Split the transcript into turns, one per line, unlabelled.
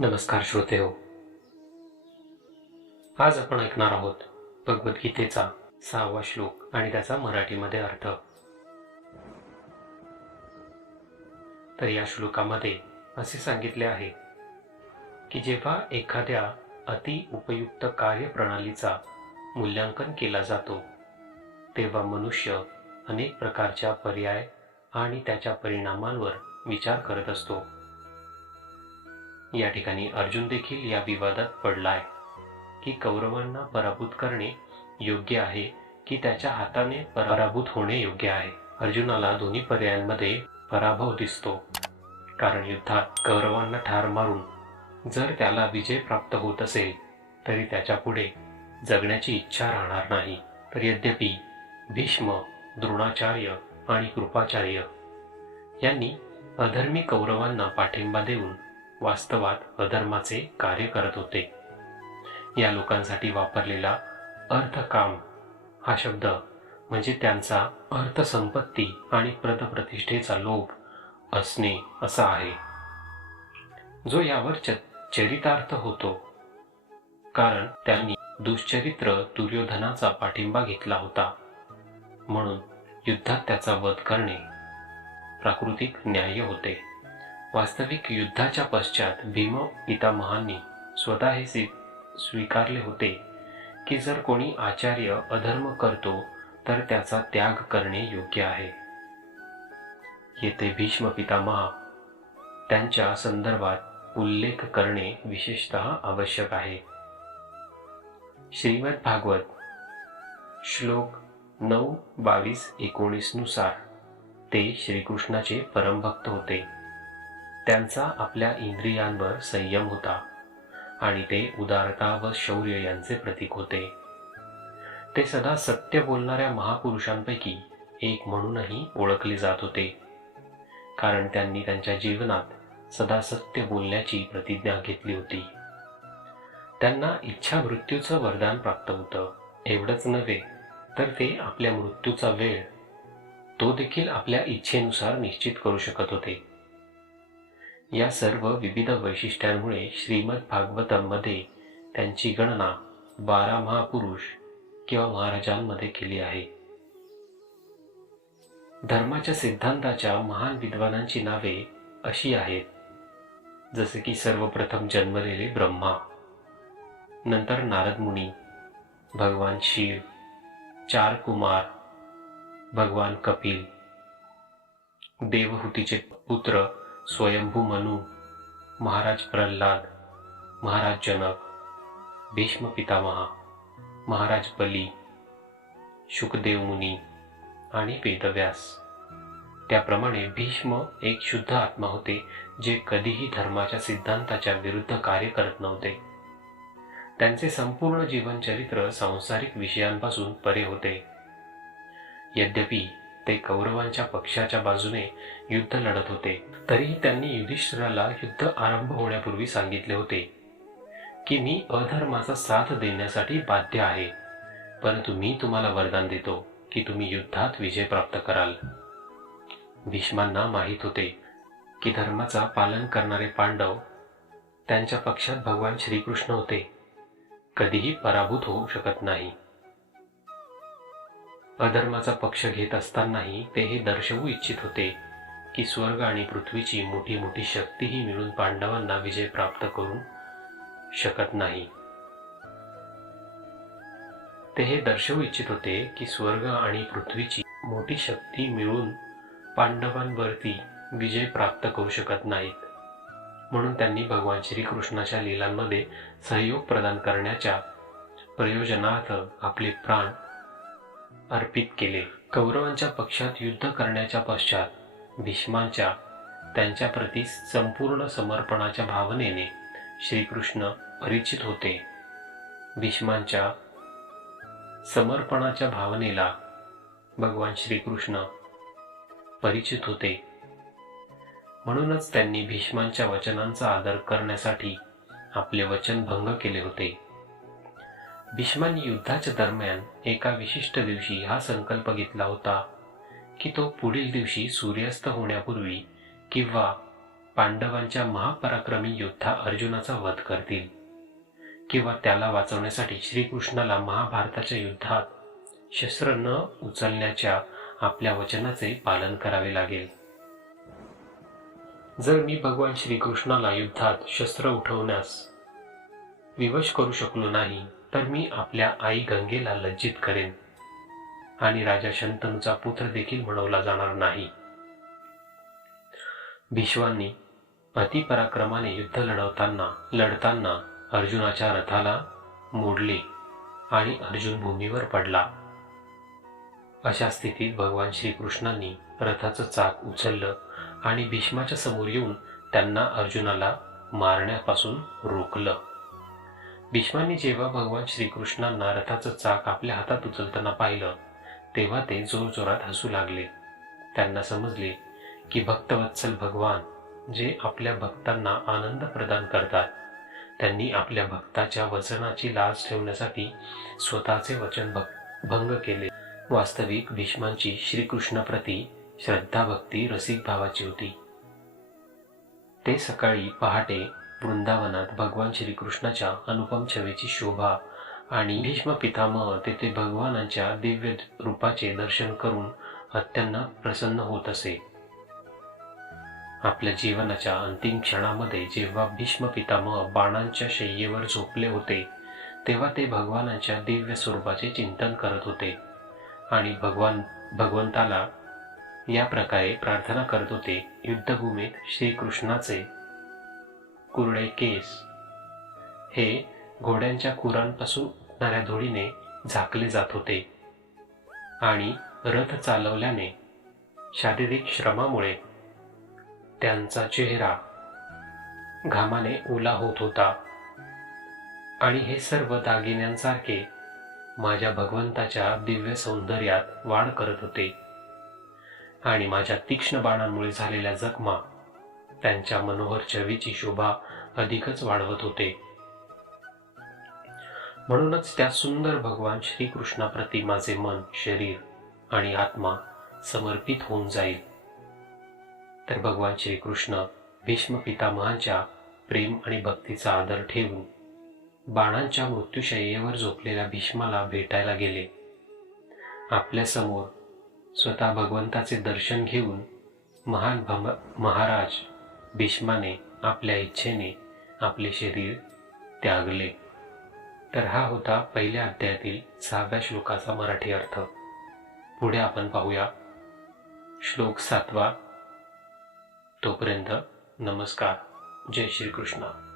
नमस्कार श्रोते हो. आज आपण ऐकणार आहोत भगवद्गीतेचा सहावा श्लोक आणि त्याचा मराठीमध्ये अर्थ. तर या श्लोकामध्ये असे सांगितले आहे की जेव्हा एखाद्या अति उपयुक्त कार्यप्रणालीचा मूल्यांकन केला जातो तेव्हा मनुष्य अनेक प्रकारच्या पर्याय आणि त्याच्या परिणामांवर विचार करत असतो. या ठिकाणी अर्जुन देखील या विवादात पडलाय. की कौरवांना पराभूत करणे योग्य आहे की त्याच्या हाताने पराभूत होणे योग्य आहे? अर्जुनाला दोन्ही पर्यायांमध्ये पराभव दिसतो. कारण युद्धात कौरवांना ठार मारून जर त्याला विजय प्राप्त होत असेल तरी त्याच्या पुढे जगण्याची इच्छा राहणार नाही. तर यद्यपि भीष्म द्रोणाचार्य आणि कृपाचार्य यांनी अधर्मी कौरवांना पाठिंबा देऊन वास्तवात अधर्माचे कार्य करत होते. या लोकांसाठी वापरलेला अर्थकाम हा शब्द म्हणजे त्यांचा अर्थसंपत्ती आणि प्रतप्रतिष्ठेचा लोभ असणे असा आहे. जो यावर च चरितार्थ होतो. कारण त्यांनी दुश्चरित्र दुर्योधनाचा पाठिंबा घेतला होता. म्हणून युद्धात त्याचा वध करणे प्राकृतिक न्याय होते. वास्तविक युद्धाच्या पश्चात भीम पितामहांनी स्वतः हे स्वीकारले होते की जर कोणी आचार्य अधर्म करतो तर त्याचा त्याग करणे योग्य आहे. येथे भीष्म पितामह त्यांच्या संदर्भात उल्लेख करणे विशेषतः आवश्यक आहे. श्रीमद भागवत श्लोक नऊ बावीस एकोणीसनुसार ते श्रीकृष्णाचे परमभक्त होते. त्यांचा आपल्या इंद्रियांवर संयम होता आणि ते उदारता व शौर्य यांचे प्रतीक होते. ते सदा सत्य बोलणाऱ्या महापुरुषांपैकी एक म्हणूनही ओळखले जात होते. कारण त्यांनी त्यांच्या जीवनात सदा सत्य बोलण्याची प्रतिज्ञा घेतली होती. त्यांना इच्छा मृत्यूचं वरदान प्राप्त होतं. एवढंच नव्हे तर ते आपल्या मृत्यूचा वेळ तो देखील आपल्या इच्छेनुसार निश्चित करू शकत होते. या सर्व विविध वैशिष्ट्यांमुळे श्रीमद भागवतांमध्ये त्यांची गणना बारा महापुरुष किंवा महाराजांमध्ये केली आहे. धर्माच्या सिद्धांताच्या महान विद्वानांची नावे अशी आहेत जसे की सर्वप्रथम जन्मलेले ब्रह्मा नंतर नारद मुनी भगवान शिव चार कुमार भगवान कपिल देवहूतीचे पुत्र स्वयंभू मनू महाराज प्रल्हाद महाराज जनक भीष्म पितामहा महाराज बली शुकदेव मुनी आणि वेदव्यास. त्याप्रमाणे भीष्म एक शुद्ध आत्मा होते जे कधीही धर्माच्या सिद्धांताच्या विरुद्ध कार्य करत नव्हते. त्यांचे संपूर्ण जीवनचरित्र सांसारिक विषयांपासून परे होते. यद्यपि ते कौरवांच्या पक्षाच्या बाजूने युद्ध लढत होते. तरीही त्यांनी युधिष्ठिराला युद्ध आरंभ होण्यापूर्वी सांगितले होते की मी अधर्माचा साथ देण्यासाठी बाध्य आहे परंतु मी तुम्हाला वरदान देतो की तुम्ही युद्धात विजय प्राप्त कराल. भीष्मांना माहीत होते की धर्माचा पालन करणारे पांडव त्यांच्या पक्षात भगवान श्रीकृष्ण होते. कधीही पराभूत होऊ शकत नाही. अधर्माचा पक्ष घेत असतानाही ते हे दर्शवू इच्छित होते की स्वर्ग आणि पृथ्वीची मोठी मोठी शक्तीही मिळून पांडवांना विजय प्राप्त करू शकत नाही. ते हे दर्शवू इच्छित होते की स्वर्ग आणि पृथ्वीची मोठी शक्ती मिळून पांडवांवरती विजय प्राप्त करू शकत नाहीत. म्हणून त्यांनी भगवान श्रीकृष्णाच्या लीलांमध्ये सहयोग प्रदान करण्याच्या प्रयोजनार्थ आपले प्राण अर्पित केले. कौरवांच्या पक्षात युद्ध करण्याच्या पश्चात भीष्मांच्या त्यांच्या प्रती संपूर्ण समर्पणाच्या भावनेने श्रीकृष्ण परिचित होते. भीष्मांच्या समर्पणाच्या भावनेला भगवान श्रीकृष्ण परिचित होते. म्हणूनच त्यांनी भीष्मांच्या वचनांचा आदर करण्यासाठी आपले वचन भंग केले होते. भीष्मांनी युद्धाच्या दरम्यान एका विशिष्ट दिवशी हा संकल्प घेतला होता की तो पुढील दिवशी सूर्यास्त होण्यापूर्वी किंवा पांडवांच्या महापराक्रमी योद्धा अर्जुनाचा वध करतील किंवा त्याला वाचवण्यासाठी श्रीकृष्णाला महाभारताच्या युद्धात शस्त्र न उचलण्याच्या आपल्या वचनाचे पालन करावे लागेल. जर मी भगवान श्रीकृष्णाला युद्धात शस्त्र उठवण्यास विवश करू शकलो नाही तर मी आपल्या आई गंगेला लज्जित करेन. आणि राजा शंतनूचा पुत्र देखील म्हणवला जाणार नाही. भीष्वांनी अतिपराक्रमाने युद्ध लढवताना लढताना अर्जुनाच्या रथाला मोडले आणि अर्जुन भूमीवर पडला. अशा स्थितीत भगवान श्रीकृष्णांनी रथाचं चाक उचललं आणि भीष्माच्या समोर येऊन त्यांना अर्जुनाला मारण्यापासून रोखलं. भीष्मांनी जेव्हा भगवान श्रीकृष्णांना रथाचं चाक आपल्या हातात उचलताना पाहिलं तेव्हा ते जोरजोरात हसू लागले. त्यांना समजले की भक्तवत्सल भगवान जे आपल्या भक्तांना आनंद प्रदान करतात त्यांनी आपल्या भक्ताच्या वचनाची लाज ठेवण्यासाठी स्वतःचे वचन भक- भंग केले. वास्तविक भीष्मांची श्रीकृष्णाप्रती श्रद्धाभक्ती रसिक भावाची होती. ते सकाळी पहाटे वृंदावनात भगवान श्रीकृष्णाच्या अनुपम छवेची शोभा आणि भीष्म पितामह तेथे भगवानांच्या दिव्य रूपाचे दर्शन करून अत्यंत प्रसन्न होत असे. आपल्या जीवनाच्या अंतिम क्षणामध्ये जेव्हा भीष्म पितामह बाणांच्या शय्येवर झोपले होते तेव्हा ते भगवानांच्या दिव्य स्वरूपाचे चिंतन करत होते आणि भगवान भगवंताला या प्रकारे प्रार्थना करत होते युद्धभूमीत श्रीकृष्णाचे कुरडे केस. हे घोड्यांच्या खुरांपासून उठणाऱ्या धुळीने झाकले जात होते. आणि रथ चालवल्याने शारीरिक श्रमामुळे त्यांचा चेहरा घामाने ओला होत होता. आणि हे सर्व दागिन्यांसारखे माझ्या भगवंताच्या दिव्य सौंदर्यात वाढ करत होते. आणि माझ्या तीक्ष्ण बाणांमुळे झालेल्या जखमा त्यांच्या मनोहर छवीची शोभा अधिकच वाढवत होते. म्हणूनच त्या सुंदर भगवान श्रीकृष्णाप्रती माझे मन शरीर आणि आत्मा समर्पित होऊन जाईल. तर भगवान श्रीकृष्ण भीष्म पितामहांच्या प्रेम आणि भक्तीचा आदर ठेवून बाणांच्या मृत्यूशय्येवर झोपलेल्या भीष्माला भेटायला गेले. आपल्यासमोर स्वतः भगवंताचे दर्शन घेऊन महान भम महाराज भीष्माने आपल्या इच्छेने आपले शरीर त्यागले. तर हा होता पहिल्या अध्यायातील सहाव्या श्लोकाचा मराठी अर्थ. पुढे आपण पाहूया. श्लोक सातवा. तोपर्यंत नमस्कार. जय श्रीकृष्ण.